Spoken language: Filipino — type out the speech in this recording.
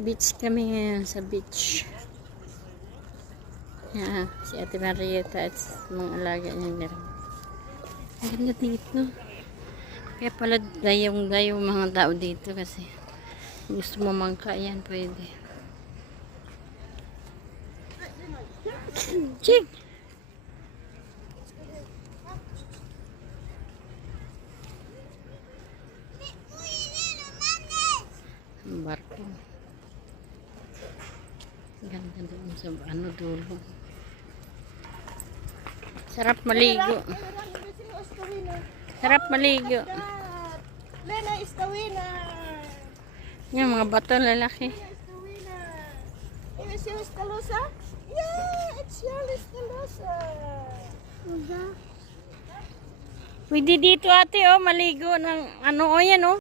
Beach kami ngayon, sa beach. Yan, si Ate Marieta at mga alaga niya na rin. Ang ganda dito. Kaya pala dayong mga tao dito kasi gusto mo mangka yan, pwede. Ching! Ang barko. Ganda doon sa dulo. Sarap maligo. Sarap maligo. Lena is the winner. Yung mga bato lalaki. Lena is the winner. Is yours Talosa? Yeah, it's yours Talosa. Pwede dito ate maligo ng o yan